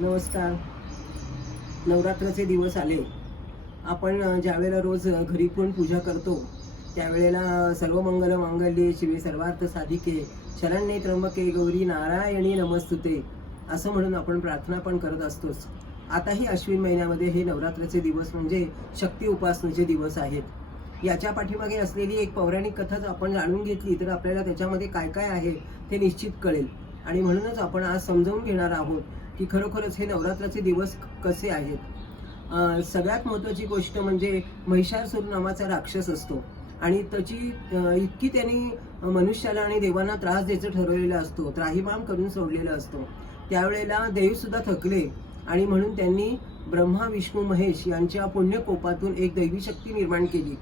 नमस्कार. नवरात्राचे दिवस आले. आपण ज्यावेळेला रोज घरी पण पूजा करतो त्यावेळेला सर्व मंगल मांगल्ये शिवे सर्वार्थ साधिके शरण्ये त्र्यंबके गौरी नारायणी नमस्तुते असं म्हणून आपण प्रार्थना पण करत असतोच. आताही अश्विन महिन्यामध्ये हे नवरात्राचे दिवस म्हणजे शक्ती उपासनेचे दिवस आहेत. याच्या पाठीमागे असलेली एक पौराणिक कथा जर आपण जाणून घेतली तर आपल्याला त्याच्यामध्ये काय काय आहे ते निश्चित कळेल. आणि म्हणूनच आपण आज समजावून घेणार आहोत की खरोखरच हे नवरात्राचे दिवस कसे आहेत. सगळ्यात महत्त्वाची गोष्ट म्हणजे महिषासूर नावाचा राक्षस असतो आणि त्याची इतकी त्यांनी मनुष्याला आणि देवांना त्रास द्यायचं ठरवलेलं असतो, त्राहिमाम करून सोडलेलं असतो. त्यावेळेला देवसुद्धा थकले आणि म्हणून त्यांनी ब्रह्मा विष्णू महेश यांच्या पुण्यकोपातून एक दैवी शक्ती निर्माण केली.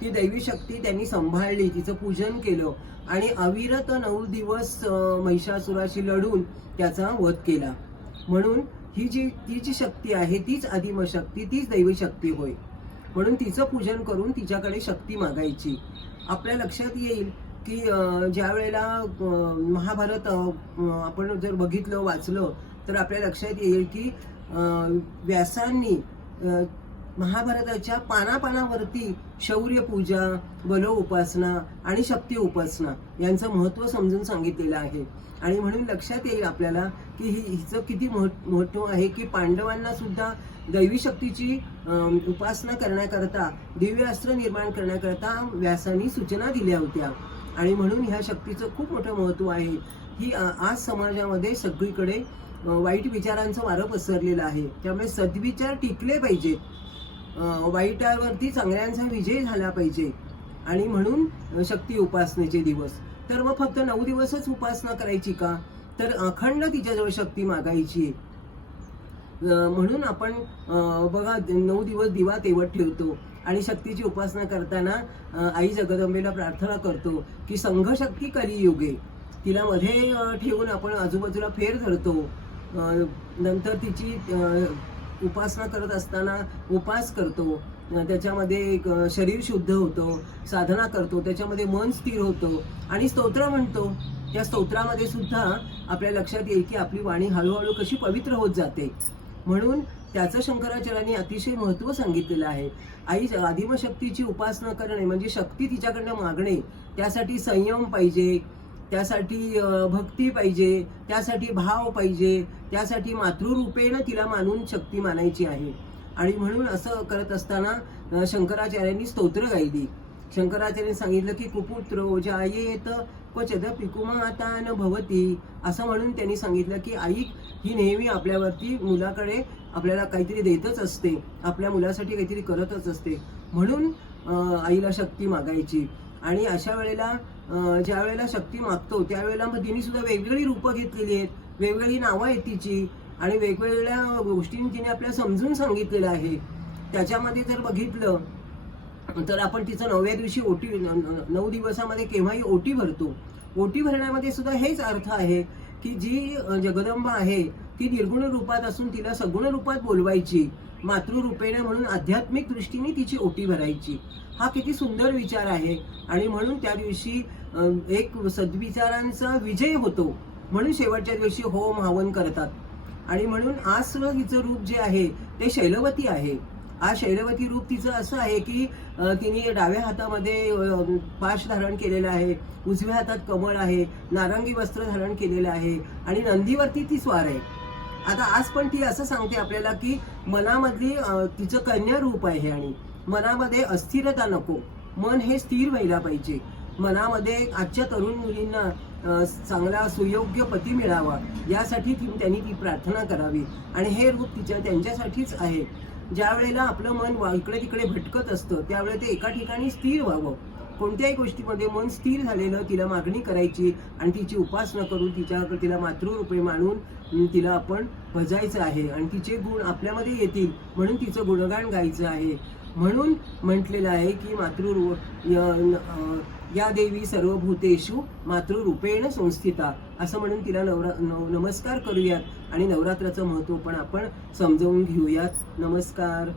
ती दैवी शक्ती त्यांनी सांभाळली, तिचं पूजन केलं आणि अविरत 9 दिवस महिषासुराशी लढून त्याचा वध केला. म्हणून ती जी शक्ती आहे तीच आदिमशक्ती, तीच दैवी शक्ती होय. म्हणून तिचं पूजन करून तिच्याकडे शक्ती मागायची. आपल्या लक्षात येईल की ज्या वेळेला महाभारत आपण जर बघितलं वाचलं तर आपल्या लक्षात येईल की व्यासांनी महाभारताच्या पानापानावरती शौर्य पूजा, बल उपासना आणि शक्ती उपासना यांचं महत्त्व समजून सांगितलेलं आहे. आणि म्हणून लक्षात येईल आपल्याला की हिचं किती महत्त्व आहे की पांडवांना सुद्धा दैवी शक्तीची उपासना करण्याकरता, दिव्य अस्त्र निर्माण करण्याकरता व्यासांनी सूचना दिल्या होत्या. आणि म्हणून ह्या शक्तीचं खूप मोठं महत्त्व आहे. ही आज समाजामध्ये सगळीकडे वाईट विचारांचं वारं पसरलेलं आहे. त्यामुळे सद्विचार टिकले पाहिजेत, वाईटावरती चांगल्यांचा विजय झाला पाहिजे. आणि म्हणून शक्ती उपासनेचे दिवस. तर मग फक्त 9 दिवसच उपासना करायची का, तर अखंड तिच्याजवळ शक्ती मागायची. म्हणून आपण बघा 9 दिवस दिवा तेवत ठेवतो आणि शक्तीची उपासना करताना आई जगदंबेला प्रार्थना करतो की संघशक्ती कलियुगे. तिला मध्ये ठेवून आपण आजूबाजूला फेर धरतो. नंतर तिची उपासना करत असताना उपास करतो, त्याच्यामध्ये शरीर शुद्ध होतं, साधना करतो, त्याच्यामध्ये मन स्थिर होतं आणि स्तोत्र म्हणतो. त्या स्तोत्रामध्ये सुद्धा आपल्या लक्षात येईल की आपली वाणी हळूहळू कशी पवित्र होत जाते. म्हणून त्याचं शंकराचार्यांनी अतिशय महत्त्व सांगितलेलं आहे. आई आदिमशक्तीची उपासना करणे म्हणजे शक्ती तिच्याकडनं मागणे. त्यासाठी संयम पाहिजे, त्यासाठी भक्ती पाहिजे, त्यासाठी भाव पाहिजे, त्यासाठी मातृरूपेण तिला मानून शक्ती मानायची आहे. आणि म्हणून असं करत असताना शंकराचार्यांनी स्तोत्र गायली. शंकराचार्यांनी सांगितलं की कुपुत्रो जायेत क्वचिद पिकुमाता न भवती, असं म्हणून त्यांनी सांगितलं की आई ही नेहमी आपल्यावरती मुलाकडे आपल्याला काहीतरी देतच असते, आपल्या मुलासाठी काहीतरी करतच असते. म्हणून आईला शक्ती मागायची. आणि अशा वेळेला ज्या वेळेला शक्ती मागतो त्यावेळेला मग तिने सुद्धा वेगवेगळी रूपं घेतलेली आहेत, वेगवेगळी नावं आहेत तिची आणि वेगवेगळ्या गोष्टींनी तिने आपल्याला समजून सांगितलेलं आहे. त्याच्यामध्ये जर बघितलं तर आपण तिचं 9व्या दिवशी ओटी, 9 दिवसामध्ये केव्हाही ओटी भरतो. ओटी भरण्यामध्ये सुद्धा हेच अर्थ आहे की जी जगदंबा आहे ती निर्गुण रूपात असून तिला सगुण रूपात बोलवायची, मातृरूपेण म्हणून आध्यात्मिक दृष्टीने तिची ओटी भरायची. हा किती सुंदर विचार आहे. आणि म्हणून त्या दिवशी एक सद्विचारांचा विजय होतो. म्हणून शेवटच्या दिवशी होम हवन करतात. आणि म्हणून आज हिचं रूप जे आहे ते शैलवती आहे. आज शैलवती रूप तिचं असं आहे की तिने डाव्या हातामध्ये पाश धारण केलेलं आहे, उजव्या हातात कमळ आहे, नारंगी वस्त्र धारण केलेलं आहे आणि नंदीवरती ती स्वार आहे. आता आज पण ती असं सांगते आपल्याला की मनामधली तिचं कन्या रूप आहे आणि मनामध्ये अस्थिरता नको, मन हे स्थिर व्हायला पाहिजे. मनामध्ये आजच्या तरुण मुलींना चांगला सुयोग्य पती मिळावा यासाठी त्यांनी ती प्रार्थना करावी. आणि हे रूप त्यांच्यासाठीच आहे. ज्या वेळेला आपलं मन इकडे तिकडे भटकत असतं त्यावेळेला ते एका ठिकाणी स्थिर व्हावं. कोणत्याही गोष्टीमध्ये मन स्थिर झालेलं तिला मागणी करायची आणि तिची उपासना करून तिला मातृरूपे मानून तिला आपण भजायचं आहे आणि तिचे गुण आपल्यामध्ये येतील म्हणून तिचं गुणगान गायचं आहे. म्हणून म्हटलेलं आहे की या देवी सर्वभूतेषु मातृरूपेण संस्थिता, असं म्हणून तिला नमस्कार करूयात आणि नवरात्राचं महत्त्व पण आपण समजावून घेऊयात. नमस्कार.